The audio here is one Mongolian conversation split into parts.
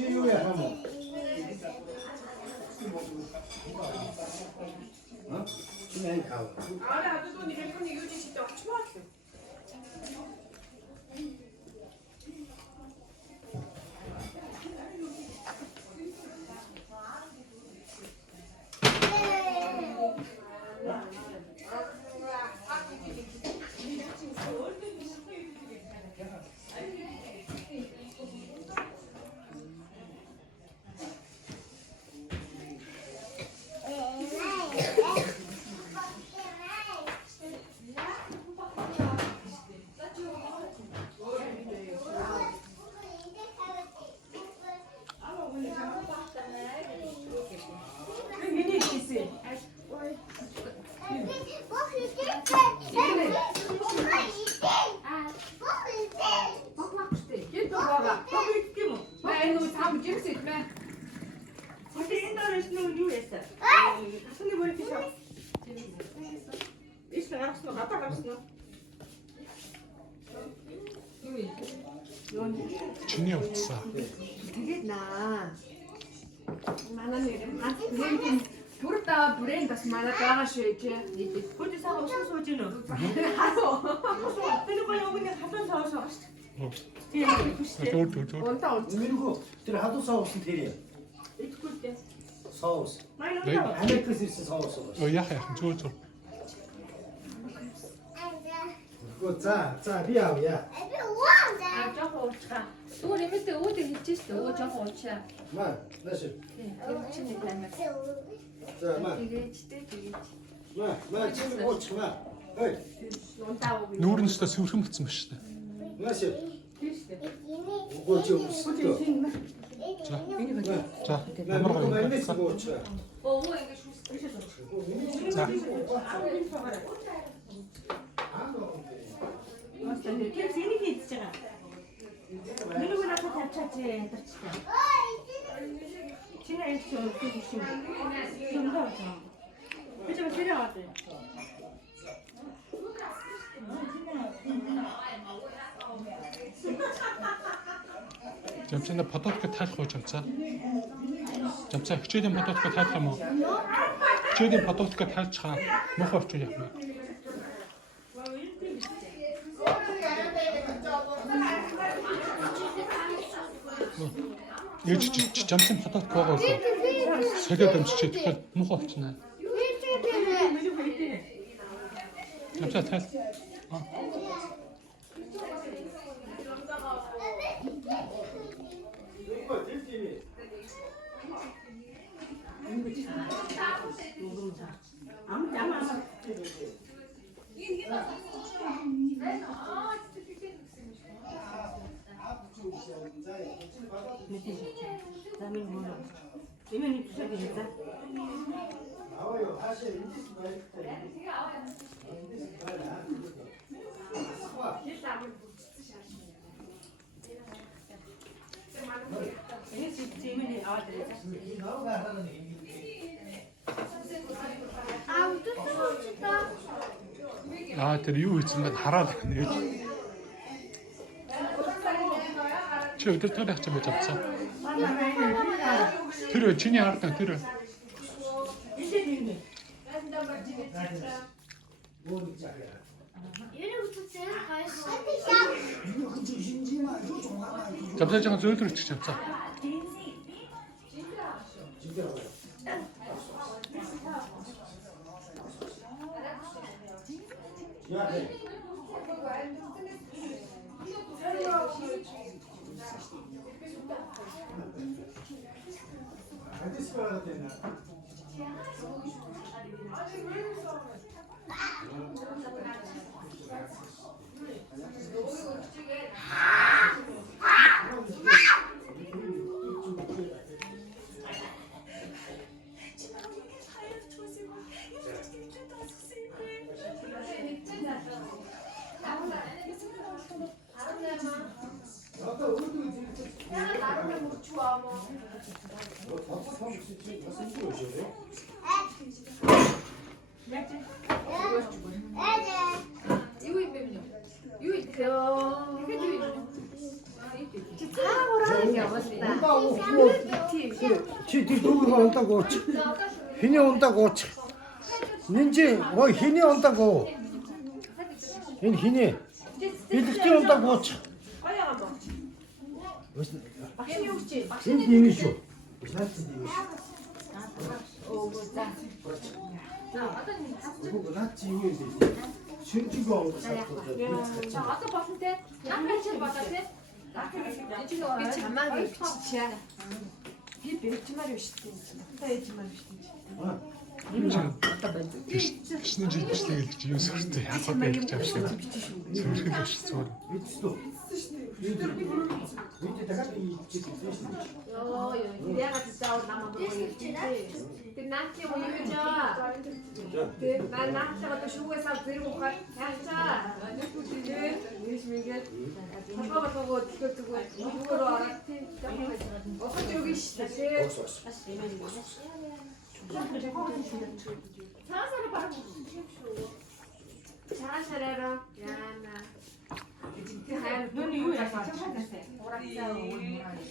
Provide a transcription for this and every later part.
치유야 하면. 어? 그냥 가고. 아래 아주더니 벨콘이 요즘 진짜 좋았어. 진이 없어. Тэгээд наа. Манай нэр бүртаа бүрээн бас манай байгаа шүү чи. Хөөд саа усан сууж гинэ. Хасуу. Тэр гоё өгнө хатан сааш байгаа шүү. Тийм 저. Унтаа унт. 밀고 тэр 하도 사오스 테리야. итгэхгүй дээ. 사오스. Манай 네. нөө. 하메크스 사오스. 야야 저. 그거 자 비야야. Аа жоохон уучгаа. Зүгээр эмээтэй өөдөө хэлж шүү дээ. Өө жоохон уучаа. 만 나시. Тэр чиний таймер. 자 만. Тэгээчтэй тэгээч. 만 지금 오치마. 어이. Унтаа уу. 누르는데 스우름 같은 맛이다. 나시. Тийм шүү дээ. 그거 좀 스크. 자, 나 그거 맨날 쓰고 오치마. Өө ингэ шүүс. 자, Тэр зэнийг хийчихэж байгаа. Нэг нэг надад тавьчаач ядарчтай. Чиний их юм тийм шүү. Юмдаа байна. Би ч тэр аваад байна. 잠시나 버터가 탈 거 잠자. 잠자 хичээлийн 버터가 탈 юм уу? хичээлийн 버터가 탈чаа. Мөх авч яах вэ? Ээж чи 잠깐 버터가 가서 세계 덤치지 тэгэхээр мөх авчнаа. 잠자 탈. 이거 딜팀이. 아무 양 안. 라면 먹어. 라면이 부셔도 되자. 나와요. 다시 인디스 말고. 얘네 지금은 나와야 되자. Аа өдөртөө та. Тэр юу хийсэн бэ? Хараад байна ээж. Чи өдөр төр яах юм бэ 잠자. Тэр чиний хардаа тэр. 잠자장 зөөлрөч 잠자. 야, 네. 안디스 말하는 데나. Юу идэх вэ? Цаагаараа 온다고 지 누구가 온다고 희니 온다고 닌지 희니 온다고 희니 빌드티 온다고 이미쇼 아까 봤을 때 남편이 봤을 때 자막이 비치야. 이 벨트마리 시대. 벨트마리 시대. Шинэ жил бичлээ гэж юу сөртэй яг одоо ярьж авч байна. Сөрхий биш зүгээр. 내가 진짜 나만 보고 근데 나한테 뭐 이거죠? 난 나한테 또 쇼에서 들고 가. 야자. 열심히 게. 잠깐만 보고 이거 두고 이거로 알았지? 어서 여기 시다시. 사사를 바로 잘하셔라. 야나. 눈이 유야 착착했어. 오락자 오락자.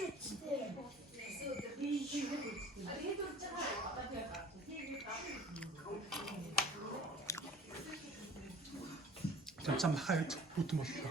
Ичээ. Замцам хаяад бүтэн боллоо.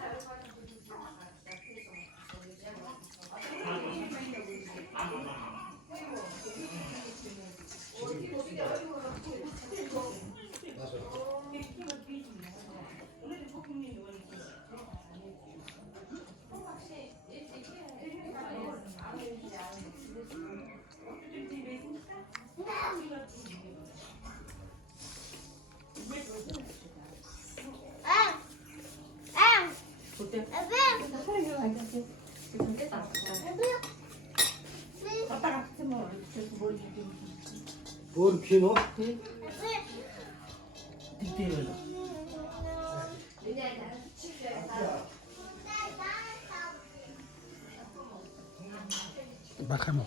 뭘 피노? 이때는 Бах юм уу?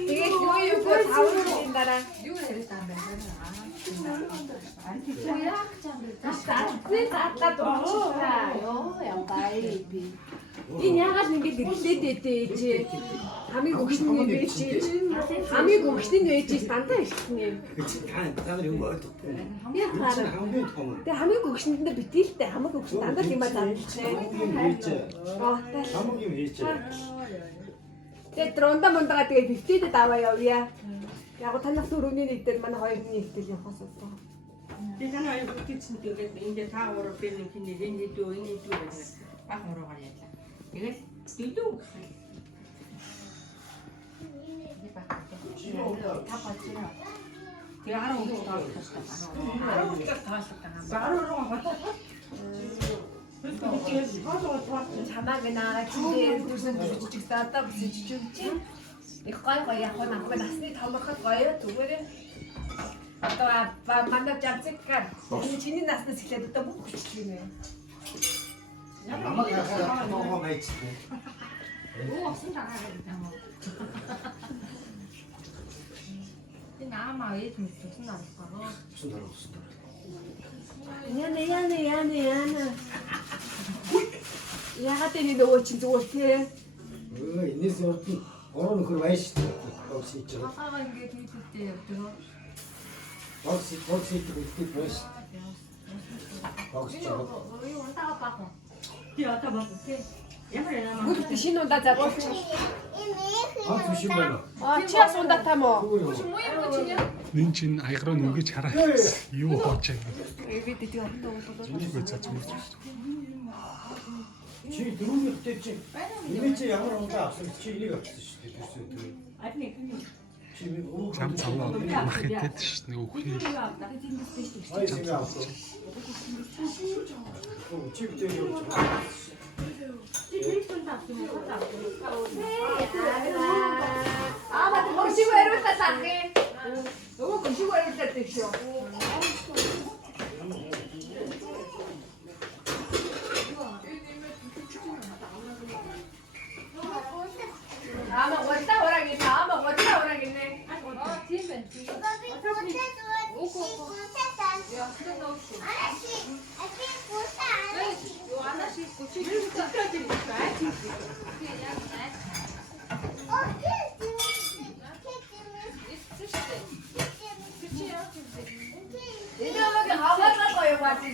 이게 교육을 다 올린다라. Энэ яагаад ингэж гэрлээд дээ хамгийн гүгшний байж хамгийн гүгшний байж дандаа ирсэн юм. та нар юм бодох. Яг хараа. Тэгээ хамгийн гүгшнэндээ битээлтэй хамгийн гүгшин дандаа юм заалчээ. хамгийн хийж. Тэгээ дронда мондагаа тэгээ 50-д даваа явъя. Яг танах дөрөвний нэг дээр манай хоёрны нэг дээр явахаас болоо. Тэгээ танаа юу гэсэн тэгээд энэ та ураг бэрний хиний энэ дүү гэдэг баг ураагаар яла. Тэгээд дүү Тэгээ 10 хүртэл тоолчихсан. 10 хүртэл тоолчихсан. 10 руу болоо. Чамааг наараа чинээ дүүсэн жижиг саадаа жижиг чинь их гоё яг хоног насны томорхот гоё зүгээр. Одоо манай жамцгар чиний наснаас эхлээд одоо бүх хүчтэй нэ. Намайг яхаа ногоо мэйчтэй. Оо осон тагаа гэдэг юм уу? Энэ наамаа ээж мэдсэн нарахгүй. 무슨 나라 무슨 나라. Яна. Ягаад энэ нөгөө чинь зүгээр тий. 인내서 어른 그 와이시 혹시 있죠. 아빠가 이게 뒤집대 옆으로. 혹시 있고 있고 와이시. 혹시 저 이거 왔다가 빠고. 뒤 왔다 봤어. 옆에 나만. Бүгд шинэ ундаа зарж. 아주 심해요. Чиас ундаа там уу? Нин чин аяграа нүгэж хараад юу хоож байна. Бид тийм Үгүй цаа зүгээр. 지 들어오면 됐지. 이미지 양을 온다 앞서 지 일리가 없어 시대 됐어요. 아니 근데 지금 오고 Зам цаваа мах идэт ш нь нөгөө хий. 아이 생각 없어. 집 되게 없죠. 맞다. 거시고 이랬다 사게. 너무 거시고 이랬다 뜻이요. 아마 왔다 오라겠네. 아마 왔다 오라겠네. 팀은. 이놈에게 가만히 거예요, 맞지?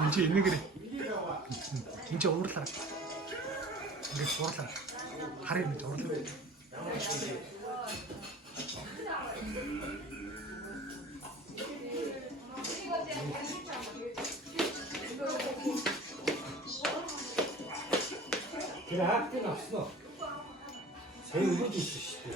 Энд чи энэгээр энд чи уурлаа. Ингээд уурлаа. Харин мэд уурлаа. 그래 학교는 없어. 제 의견이 있으시대.